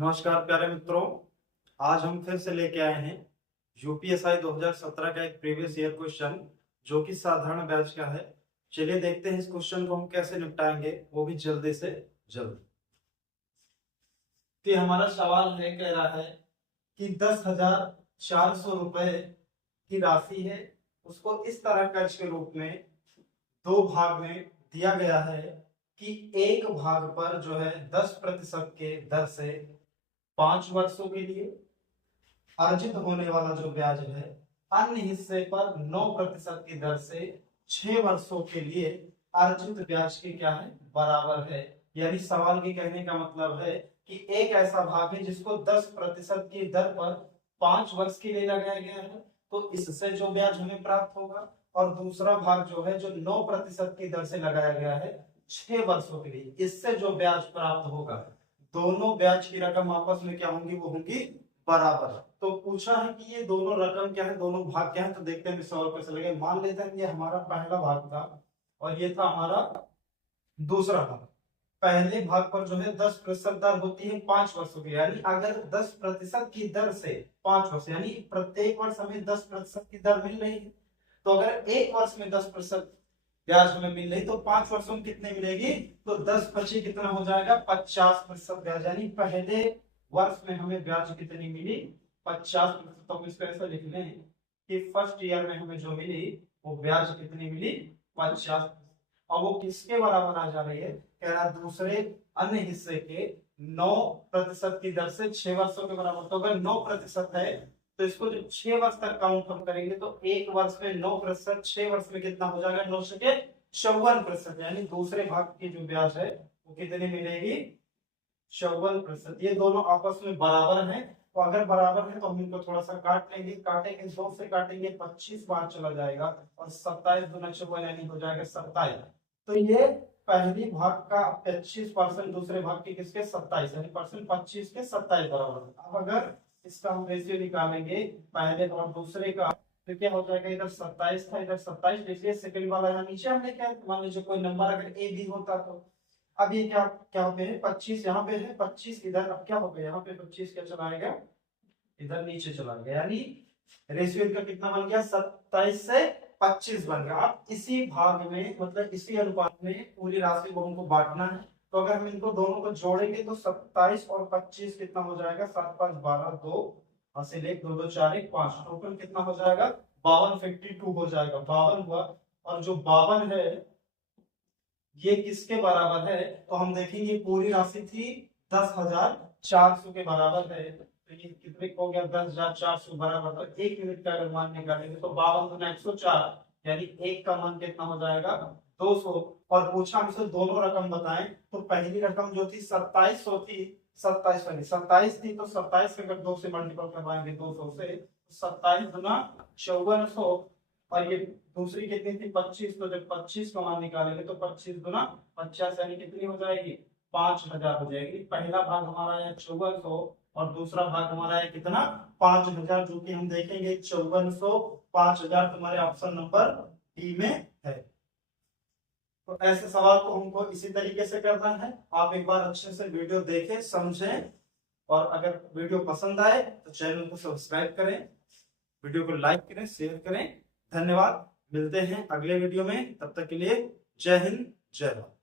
नमस्कार प्यारे मित्रों, आज हम फिर से लेके आए हैं यूपीएसआई 2017 का एक प्रीवियस ईयर क्वेश्चन जो कि साधारण बैच का है। चलिए देखते हैं इस क्वेश्चन को हम कैसे निपटाएंगे, वो भी जल्दी से जल्द। तो हमारा सवाल है, कह रहा है कि 10,400 रुपए की राशि है, उसको इस तरह कर्ज के रूप में दो भाग में दिया गया है कि एक भाग पर जो है 10% के दर से 5 वर्षों के लिए अर्जित होने वाला जो ब्याज है अन्य हिस्से पर 9% की दर से 6 वर्षों के लिए अर्जित ब्याज के क्या है बराबर है। यानी सवाल के कहने का मतलब है कि एक ऐसा भाग है जिसको 10% की दर पर 5 वर्ष के लिए लगाया गया है, तो इससे जो ब्याज हमें प्राप्त होगा, और दूसरा भाग जो है जो 9% की दर से लगाया गया है 6 वर्षों के लिए, इससे जो ब्याज प्राप्त होगा, दोनों ब्याज की रकम आपस में क्या होंगी, वो होंगी बराबर। तो पूछा है कि ये दोनों रकम क्या है, दोनों भाग क्या है, तो देखते हैं सवाल कैसे लगे। मान लेते हैं ये हमारा पहला भाग था और ये था हमारा दूसरा भाग। पहले भाग पर जो है 10% दर होती है 5 वर्षों की, यानी अगर 10% की दर से 5 वर्ष, यानी प्रत्येक वर्ष हमें 10% की दर मिल रही है, तो अगर एक वर्ष में 10% ब्याज हमें मिल रही तो 5 वर्षों में कितने मिलेगी, तो 10 पची कितना हो जाएगा 50% ब्याज। यानी पहले वर्ष में हमें ब्याज कितनी मिली 50%। तो हम इसको ऐसा लिख लें कि फर्स्ट ईयर में हमें जो मिली वो ब्याज कितनी मिली 50। और वो किसके बराबर आ जा रही है, कह रहा दूसरे अन्य हिस्से के 9% की दर से 6 वर्षों के बराबर। तो अगर 9% है तो इसको जो 6 वर्ष तक काउंट हम करेंगे तो एक वर्ष में 9%, 6 वर्ष में कितना हो जाएगा 9 से 54%। यानी दूसरे भाग की जो ब्याज है वो कितनी मिलेगी 54%। ये दोनों आपस में बराबर हैं, तो अगर बराबर है तो हम इनको थोड़ा सा काट लेंगे, काटेंगे 2 से काटेंगे 25 बार चला जाएगा और 27 दूना 54 यानी हो जाएगा 27। तो ये पहली भाग का 25%, दूसरे भाग के किसके 27, यानी परसेंट 25 के 27 बराबर। अब अगर इसका हम रेशियो निकालेंगे पहले और दूसरे का, तो क्या हो जाएगा, इधर 27 था, इधर 27, देखिए सेकंड वाला यहाँ नीचे हमने क्या, मान लीजिए कोई नंबर अगर ए बी होता तो अब ये क्या क्या हो गया है 25 यहाँ पे है, 25 इधर, अब क्या हो गया यहाँ पे 25 क्या चला आएगा इधर नीचे चला गया, यानी रेशियो का कितना बन गया 27 से 25 बन गया। अब इसी भाग में मतलब इसी अनुपात में पूरी राशि को हमको बांटना है, तो अगर हम इनको दोनों को जोड़ेंगे तो 27 और 25 कितना हो जाएगा 7 5 12 2 हासिल 1 2 2 4 1 5, टोटल कितना हो जाएगा 52 52 हो जाएगा, 52 हुआ। और जो 52 है ये किसके बराबर है, तो हम देखेंगे पूरी राशि थी 10,400 के बराबर है, तो ये कितने हो गया 10,400 बराबर। तो 1 यूनिट का अगर मान निकालेंगे तो 52 गुना 104, यानी एक का मान कितना हो जाएगा 200। और पूछा हमसे दोनों रकम बताएं, तो पहली रकम जो थी 2700 थी, 27 थी, तो 27 से अगर 2 से मल्टीपल करवाएंगे 200 से, 27 गुना 5400, और ये दूसरी कितनी थी 25, तो जब 25 का मान निकालेंगे तो 25 गुना 50 यानी कितनी हो जाएगी 5000 हो जाएगी। पहला भाग हमारा है 5400 और दूसरा भाग हमारा है कितना 5000, जो कि हम देखेंगे 5400 5000 तुम्हारे ऑप्शन नंबर डी में है। तो ऐसे सवाल को हमको इसी तरीके से करना है। आप एक बार अच्छे से वीडियो देखें समझें, और अगर वीडियो पसंद आए तो चैनल को सब्सक्राइब करें, वीडियो को लाइक करें, शेयर करें। धन्यवाद, मिलते हैं अगले वीडियो में, तब तक के लिए जय हिंद जय भारत।